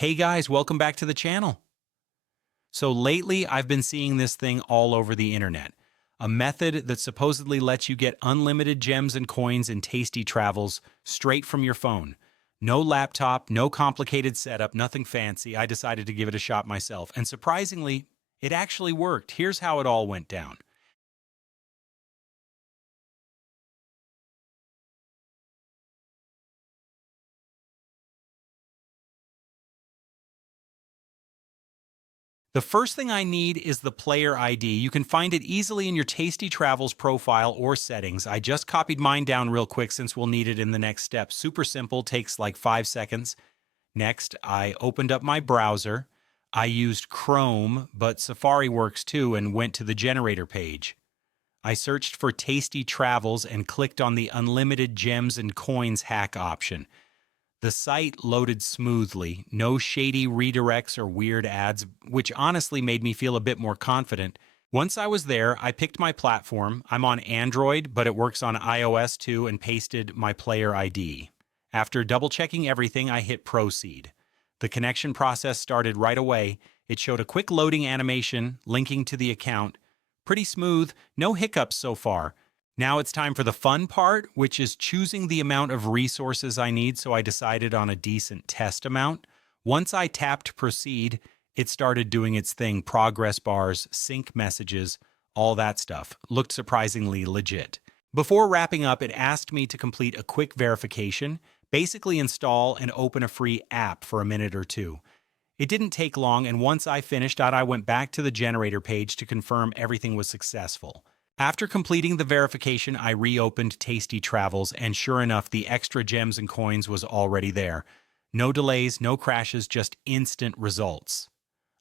Hey guys, welcome back to the channel. So lately, I've been seeing this thing all over the internet. A method that supposedly lets you get unlimited gems and coins and tasty travels straight from your phone. No laptop, no complicated setup, nothing fancy. I decided to give it a shot myself. And surprisingly, it actually worked. Here's how it all went down. The first thing I need is the player ID. You can find it easily in your Tasty Travels profile or settings. I just copied mine down real quick since we'll need it in the next step. Super simple, takes like 5 seconds. Next, I opened up my browser. I used Chrome, but Safari works too, and went to the generator page. I searched for Tasty Travels and clicked on the Unlimited Gems and Coins hack option. The site loaded smoothly, no shady redirects or weird ads, which honestly made me feel a bit more confident. Once I was there, I picked my platform. I'm on Android, but it works on iOS too, and pasted my player ID. After double-checking everything, I hit Proceed. The connection process started right away. It showed a quick loading animation, linking to the account. Pretty smooth, no hiccups so far. Now it's time for the fun part, which is choosing the amount of resources I need, so I decided on a decent test amount. Once I tapped Proceed, it started doing its thing, progress bars, sync messages, all that stuff. Looked surprisingly legit. Before wrapping up, it asked me to complete a quick verification, basically install and open a free app for a minute or two. It didn't take long, and once I finished, I went back to the generator page to confirm everything was successful. After completing the verification, I reopened Tasty Travels, and sure enough, the extra gems and coins was already there. No delays, no crashes, just instant results.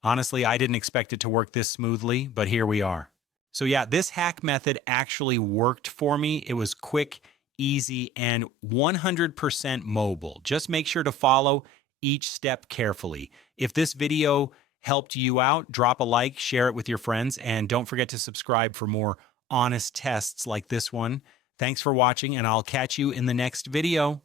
Honestly, I didn't expect it to work this smoothly, but here we are. So yeah, this hack method actually worked for me. It was quick, easy, and 100% mobile. Just make sure to follow each step carefully. If this video helped you out, drop a like, share it with your friends, and don't forget to subscribe for more honest tests like this one. Thanks for watching, and I'll catch you in the next video.